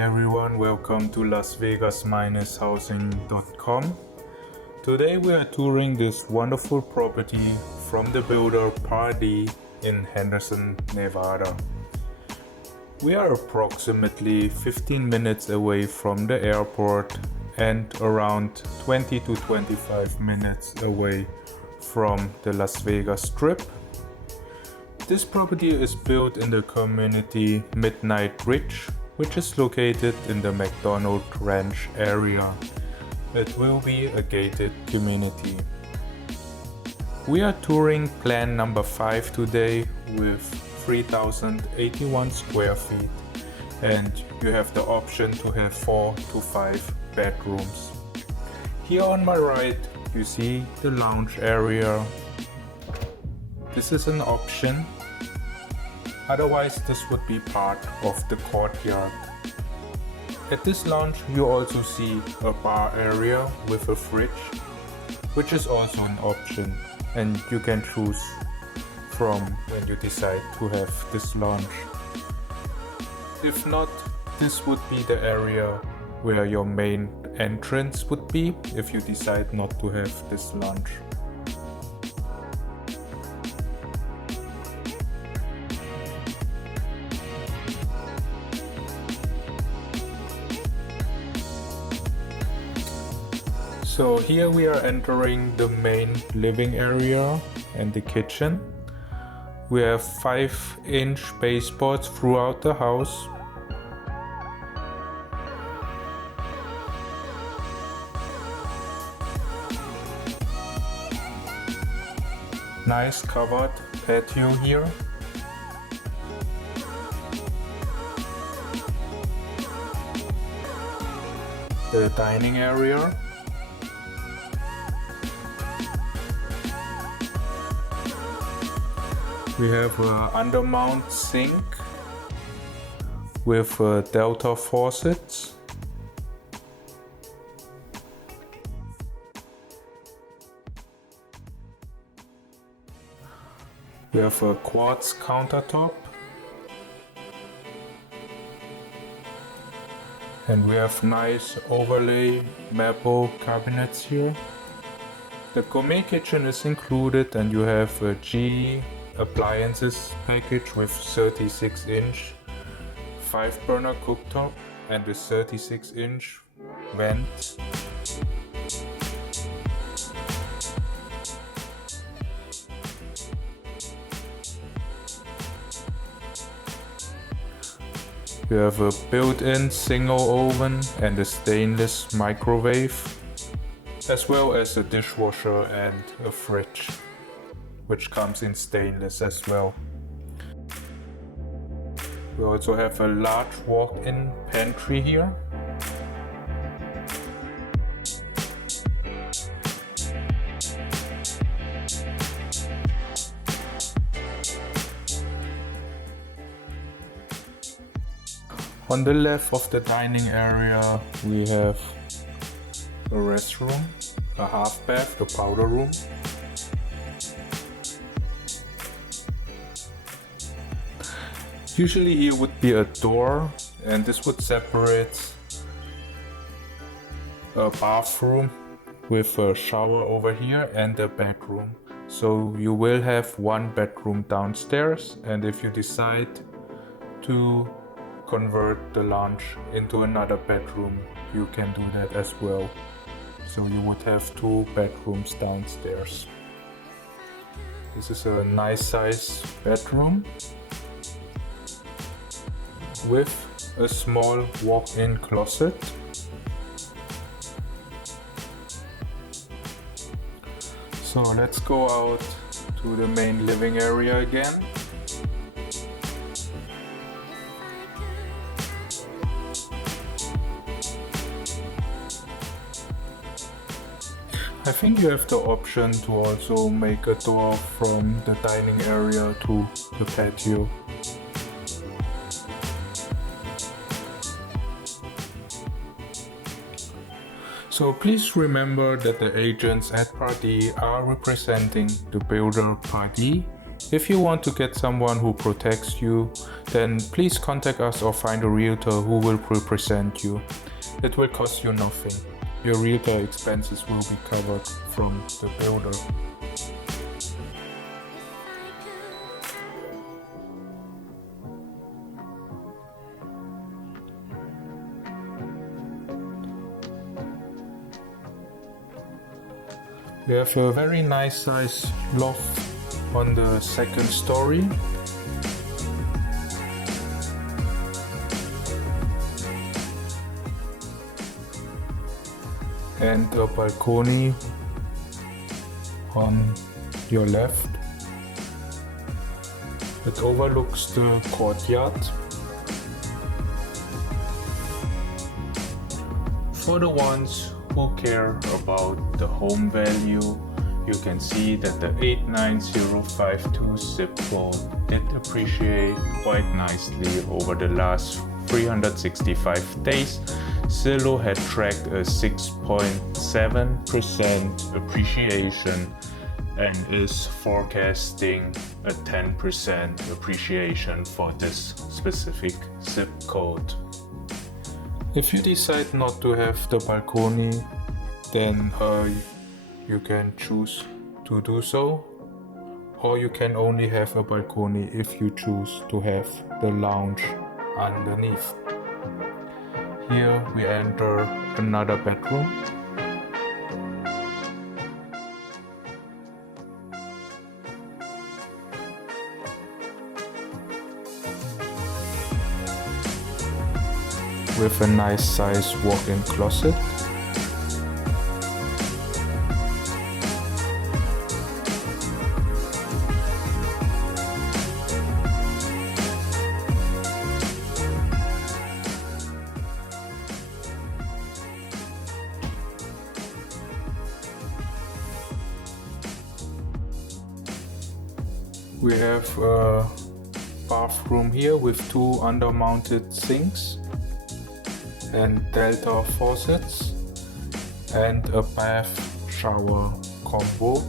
everyone, welcome to LasVegas-Housing.com. Today we are touring this wonderful property from the builder Pardee in Henderson, Nevada. We are approximately 15 minutes away from the airport and around 20 to 25 minutes away from the Las Vegas Strip. This property is built in the community Midnight Ridge, which is located in the MacDonald Ranch area. It will be a gated community. We are touring plan number 5 today with 3,081 square feet, and you have the option to have 4 to 5 bedrooms. Here on my right you see the lounge area. This is an option. Otherwise, this would be part of the courtyard. At this lounge, you also see a bar area with a fridge, which is also an option, and you can choose from when you decide to have this lounge. If not, this would be the area where your main entrance would be if you decide not to have this lounge. So here we are entering the main living area and the kitchen. We have 5-inch baseboards throughout the house. Nice covered patio here. The dining area. We have an undermount sink with delta faucets. We have a quartz countertop. And we have nice overlay maple cabinets here. The gourmet kitchen is included, and you have a GE appliances package with 36-inch 5-burner cooktop and a 36-inch vent. You have a built-in single oven and a stainless microwave, as well as a dishwasher and a fridge, which comes in stainless as well. We also have a large walk-in pantry here. On the left of the dining area we have a restroom, a half bath, the powder room. Usually here would be a door, and this would separate a bathroom with a shower over here and a bedroom. So you will have one bedroom downstairs, and if you decide to convert the lounge into another bedroom, you can do that as well. So you would have 2 bedrooms downstairs. This is a nice size bedroom with a small walk-in closet. So let's go out to the main living area again. I think you have the option to also make a door from the dining area to the patio. So please remember that the agents at Pardee are representing the builder Pardee. If you want to get someone who protects you, then please contact us or find a realtor who will represent you. It will cost you nothing. Your realtor expenses will be covered from the builder. We have a very nice size loft on the second story. And a balcony on your left. It overlooks the courtyard. For the ones who care about the home value, you can see that the 89052 zip code did appreciate quite nicely over the last 365 days. Zillow had tracked a 6.7% appreciation and is forecasting a 10% appreciation for this specific zip code. If you decide not to have the balcony, then you can choose to do so, or you can only have a balcony if you choose to have the lounge underneath. Here we enter another bedroom. With a nice size walk-in closet. We have a bathroom here with two under-mounted sinks and delta faucets and a bath shower combo.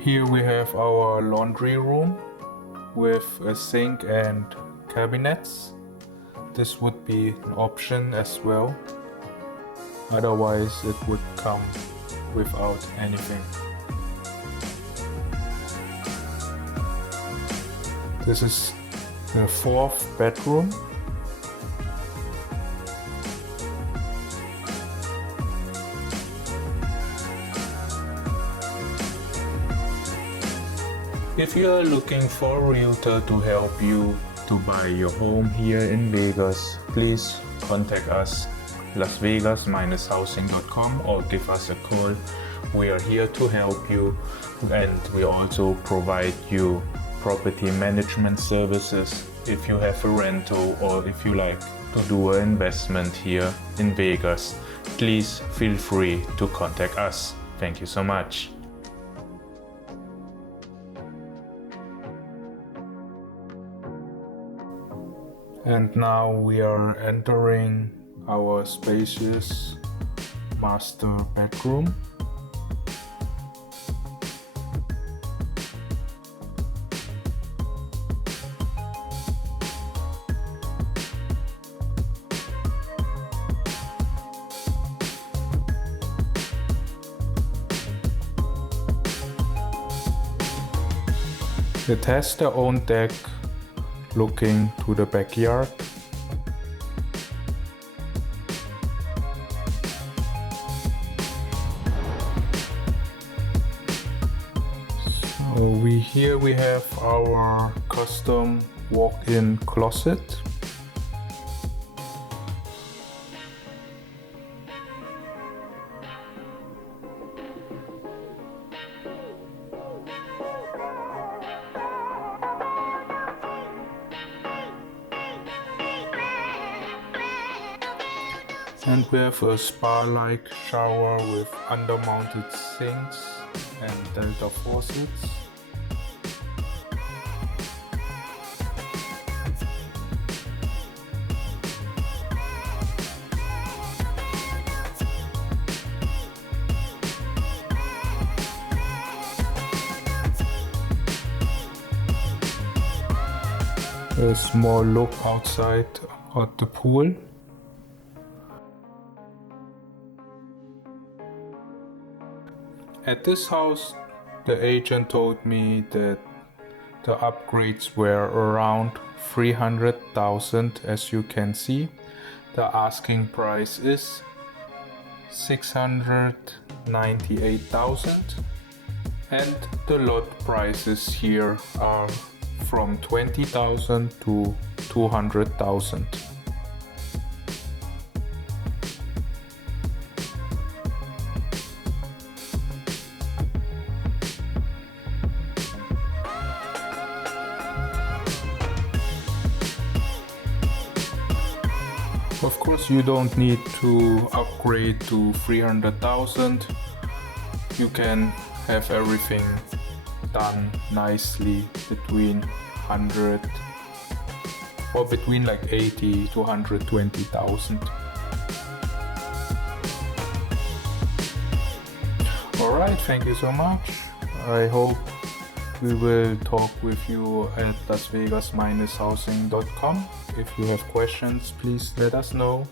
Here we have our laundry room with a sink and cabinets. This would be an option as well. Otherwise it would come without anything. This is the fourth bedroom. If you are looking for a realtor to help you to buy your home here in Vegas, please contact us LasVegas-Housing.com or give us a call. We are here to help you, and we also provide you property management services if you have a rental or if you like to do an investment here in Vegas. Please feel free to contact us. Thank you so much. And now we are entering our spacious master bedroom. It has their own deck looking to the backyard. So here we have our custom walk-in closet. And we have a spa-like shower with under-mounted sinks and delta faucets. a small look outside at the pool. At this house, the agent told me that the upgrades were around 300,000. As you can see, the asking price is 698,000, and the lot prices here are from 20,000 to 200,000. Of course, you don't need to upgrade to 300,000. You can have everything done nicely between 100 or between like 80 to 120,000. Alright, thank you so much. I hope we will talk with you at LasVegas-Housing.com. If you have questions, please let us know.